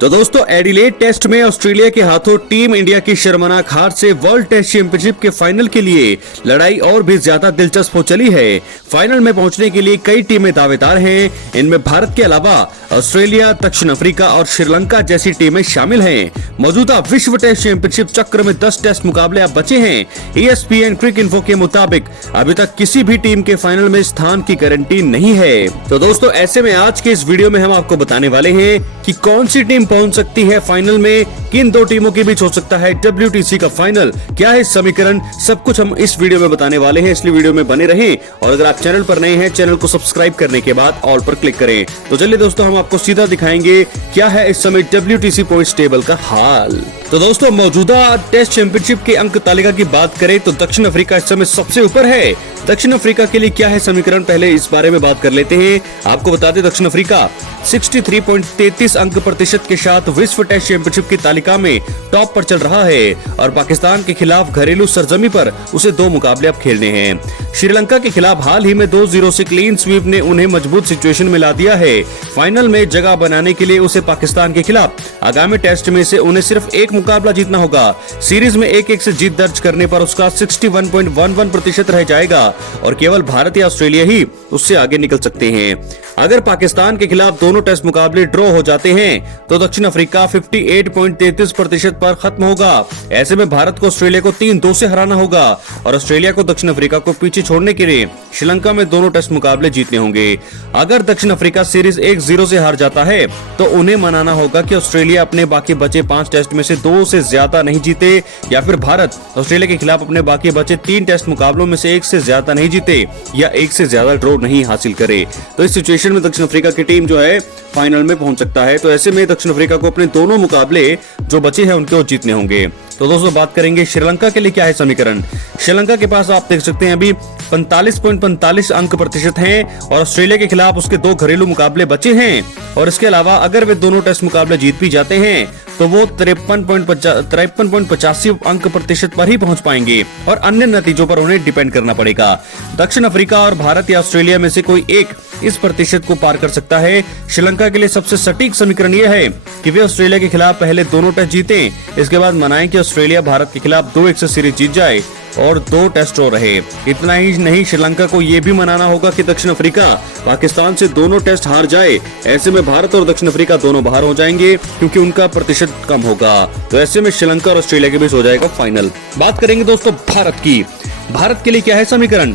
तो दोस्तों Adelaide test में ऑस्ट्रेलिया के हाथों टीम इंडिया की शर्मनाक हार से वर्ल्ड टेस्ट चैंपियनशिप के फाइनल के लिए लड़ाई और भी ज्यादा दिलचस्प हो चली है। फाइनल में पहुंचने के लिए कई टीमें दावेदार हैं। इनमें भारत के अलावा ऑस्ट्रेलिया, दक्षिण अफ्रीका और श्रीलंका जैसी टीमें शामिल हैं। मौजूदा विश्व टेस्ट चैंपियनशिप चक्र में 10 टेस्ट मुकाबले अब बचे हैं। ESPN क्रिक इन्फो के मुताबिक अभी तक किसी भी टीम के फाइनल में स्थान की गारंटी नहीं है। तो दोस्तों ऐसे में आज के इस वीडियो में हम आपको बताने वाले हैं कि कौन सी टीम पहुंच सकती है फाइनल में, किन दो टीमों के बीच हो सकता है WTC का फाइनल, क्या है समीकरण, सब कुछ हम इस वीडियो में बताने वाले हैं। इसलिए वीडियो में बने रहें और अगर आप चैनल पर नए हैं चैनल को सब्सक्राइब करने के बाद ऑल पर क्लिक करें। तो चलिए दोस्तों हम आपको सीधा दिखाएंगे क्या है इस समय WTC पॉइंट्स टेबल का हाल। तो दोस्तों मौजूदा टेस्ट चैंपियनशिप के अंक तालिका की बात करें तो दक्षिण अफ्रीका इस समय सबसे ऊपर है। दक्षिण अफ्रीका के लिए क्या है समीकरण, पहले इस बारे में बात कर लेते हैं। आपको बता दें दक्षिण अफ्रीका 63.33 अंक प्रतिशत के साथ विश्व टेस्ट चैंपियनशिप की तालिका में टॉप पर चल रहा है और पाकिस्तान के खिलाफ घरेलू सरजमी पर उसे 2 मुकाबले अब खेलने हैं। श्रीलंका के खिलाफ हाल ही में 2-0 से क्लीन स्वीप ने उन्हें मजबूत सिचुएशन में ला दिया है। फाइनल में जगह बनाने के लिए उसे पाकिस्तान के खिलाफ आगामी टेस्ट में से उन्हें सिर्फ एक मुकाबला जीतना होगा। सीरीज में 1-1 से जीत दर्ज करने पर उसका 61.11% रह जाएगा और केवल भारत या ऑस्ट्रेलिया ही उससे आगे निकल सकते हैं। अगर पाकिस्तान के खिलाफ दोनों टेस्ट मुकाबले ड्रॉ हो जाते हैं तो दक्षिण अफ्रीका 58.33% पर खत्म होगा। ऐसे में भारत को ऑस्ट्रेलिया को 3-2 से हराना होगा और ऑस्ट्रेलिया को दक्षिण अफ्रीका को पीछे छोड़ने के लिए श्रीलंका में दोनों टेस्ट मुकाबले जीतने होंगे। अगर दक्षिण अफ्रीका सीरीज 1-0 से हार जाता है तो उन्हें मनाना होगा कि ऑस्ट्रेलिया अपने बाकी बचे 5 टेस्ट में से 2 से ज्यादा नहीं जीते या फिर भारत ऑस्ट्रेलिया के खिलाफ अपने बाकी बचे 3 टेस्ट मुकाबलों में से 1 से ज्यादा नहीं जीते या 1 से ज्यादा ड्रॉ नहीं हासिल करे। तो इस सिचुएशन में दक्षिण अफ्रीका की टीम जो है फाइनल में पहुंच सकता है। तो ऐसे में दक्षिण अफ्रीका को अपने दोनों मुकाबले जो बचे हैं उनके जीतने होंगे। तो दोस्तों बात करेंगे श्रीलंका के लिए क्या है समीकरण। श्रीलंका के पास आप देख सकते हैं अभी 45.45 अंक प्रतिशत हैं और ऑस्ट्रेलिया के खिलाफ उसके 2 घरेलू मुकाबले बचे हैं और इसके अलावा अगर वे दोनों टेस्ट मुकाबले जीत भी जाते हैं तो वो 53.85 अंक प्रतिशत पर ही पहुंच पाएंगे और अन्य नतीजों पर उन्हें डिपेंड करना पड़ेगा। दक्षिण अफ्रीका और भारत या ऑस्ट्रेलिया में से कोई एक इस प्रतिशत को पार कर सकता है। श्रीलंका के लिए सबसे सटीक समीकरण यह है कि वे ऑस्ट्रेलिया के खिलाफ पहले दोनों टेस्ट जीतें, इसके बाद मनाएं कि ऑस्ट्रेलिया भारत के खिलाफ 2-1 से सीरीज जीत जाए और 2 टेस्ट ड्रॉ रहे। इतना ही नहीं, श्रीलंका को यह भी मनाना होगा कि दक्षिण अफ्रीका पाकिस्तान से दोनों टेस्ट हार जाए। ऐसे में भारत और दक्षिण अफ्रीका दोनों बाहर हो जाएंगे क्योंकि उनका प्रतिशत कम होगा। तो ऐसे में श्रीलंका और ऑस्ट्रेलिया के बीच हो जाएगा फाइनल। बात करेंगे दोस्तों भारत की। भारत के लिए क्या है समीकरण।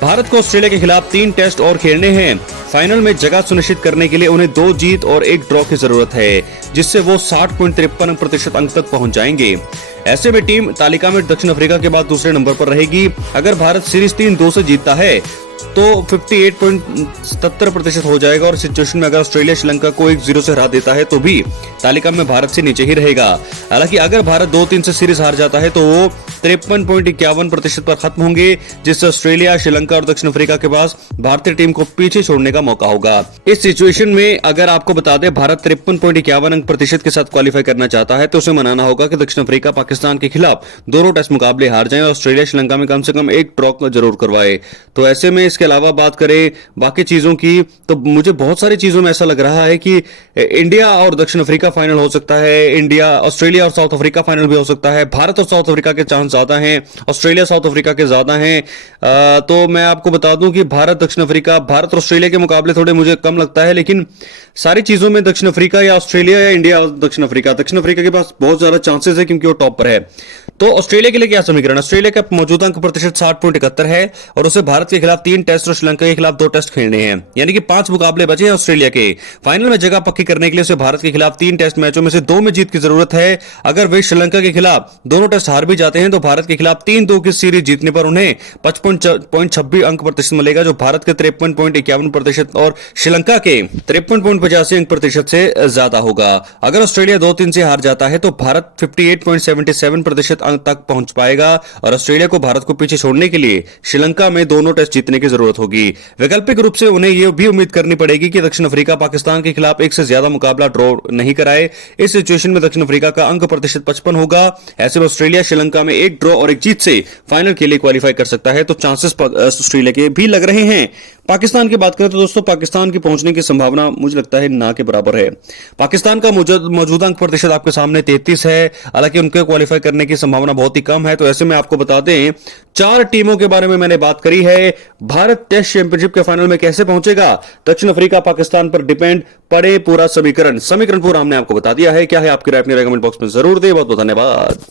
भारत को ऑस्ट्रेलिया के खिलाफ 3 टेस्ट और खेलने हैं। फाइनल में जगह सुनिश्चित करने के लिए उन्हें 2 जीत और 1 ड्रॉ की जरूरत है जिससे वो 60.53% अंक तक पहुंच जाएंगे। ऐसे में टीम तालिका में दक्षिण अफ्रीका के बाद दूसरे नंबर पर रहेगी। अगर भारत सीरीज 3-2 से जीतता है तो 58.77% हो जाएगा और सिचुएशन में अगर ऑस्ट्रेलिया श्रीलंका को 1-0 से हरा देता है तो भी तालिका में भारत से नीचे ही रहेगा। हालांकि अगर भारत 2-3 से सीरीज हार जाता है तो वो 53.51% पर खत्म होंगे जिससे ऑस्ट्रेलिया, श्रीलंका और दक्षिण अफ्रीका के पास भारतीय टीम को पीछे छोड़ने का मौका होगा। इस सिचुएशन में अगर आपको बता दें भारत 53.51 अंक प्रतिशत के साथ क्वालिफाई करना चाहता है तो उसे मनाना होगा कि दक्षिण अफ्रीका पाकिस्तान के खिलाफ दोनों टेस्ट मुकाबले हार जाए और ऑस्ट्रेलिया श्रीलंका में कम से कम 1 ड्रॉ जरूर करवाए। तो ऐसे में इसके अलावा बात करें बाकी चीजों की तो मुझे बहुत सारी चीजों में ऐसा लग रहा है कि इंडिया और दक्षिण अफ्रीका फाइनल हो सकता है, इंडिया ऑस्ट्रेलिया और साउथ अफ्रीका फाइनल भी हो सकता है। भारत और साउथ अफ्रीका के चांस ज्यादा हैं, ऑस्ट्रेलिया साउथ अफ्रीका के ज्यादा हैं। तो मैं आपको बता दूं कि भारत दक्षिण अफ्रीका, भारत और ऑस्ट्रेलिया के मुकाबले थोड़े मुझे कम लगता है, लेकिन सारी चीजों में दक्षिण अफ्रीका या ऑस्ट्रेलिया या इंडिया और दक्षिण अफ्रीका के पास बहुत ज्यादा चांसेस है क्योंकि वो टॉप पर है। तो ऑस्ट्रेलिया के लिए क्या समीकरण। ऑस्ट्रेलिया का मौजूदा अंक प्रतिशत 60.71 है और उसे भारत के खिलाफ 3 टेस्ट और श्रीलंका के खिलाफ 2 टेस्ट खेलने हैं, यानी कि 5 मुकाबले बचे हैं ऑस्ट्रेलिया के। फाइनल में जगह पक्की करने के लिए उसे भारत के खिलाफ 3 टेस्ट मैचों में से 2 में जीत की जरूरत है। अगर वे श्रीलंका के खिलाफ दोनों टेस्ट हार भी जाते हैं तो भारत के खिलाफ 3-2 की सीरीज जीतने पर उन्हें 55.26 अंक प्रतिशत मिलेगा जो भारत के 53.51% और श्रीलंका के 53.85 अंक प्रतिशत से ज्यादा होगा। अगर ऑस्ट्रेलिया 2-3 से हार जाता है तो भारत 58.77% अंक तक पहुंच पाएगा और ऑस्ट्रेलिया को भारत को पीछे छोड़ने के लिए श्रीलंका में दोनों टेस्ट जीतने की जरूरत होगी। वैकल्पिक रूप से उन्हें यह भी उम्मीद करनी पड़ेगी कि दक्षिण अफ्रीका पाकिस्तान के खिलाफ 1 से ज्यादा मुकाबला ड्रॉ नहीं कराए। इस सिचुएशन में दक्षिण अफ्रीका का अंक प्रतिशत 55 होगा। ऐसे में ऑस्ट्रेलिया श्रीलंका में 1 ड्रॉ और 1 जीत से फाइनल के लिए क्वालिफाई कर सकता है। तो चांसेस ऑस्ट्रेलिया के भी लग रहे हैं। पाकिस्तान की बात करें तो दोस्तों पाकिस्तान की पहुंचने की संभावना मुझे लगता है ना के बराबर है। पाकिस्तान का मौजूदा अंक प्रतिशत आपके सामने 33 है, हालांकि उनके क्वालिफाई करने की संभावना बहुत ही कम है। तो ऐसे में आपको बता दें, 4 टीमों के बारे में मैंने बात करी है। भारत टेस्ट चैंपियनशिप के फाइनल में कैसे पहुंचेगा, दक्षिण अफ्रीका पाकिस्तान पर डिपेंड पड़े पूरा समीकरण पूरा हमने आपको बता दिया है। क्या है आपकी राय, अपनी राय कमेंट बॉक्स में जरूर दे। बहुत बहुत धन्यवाद।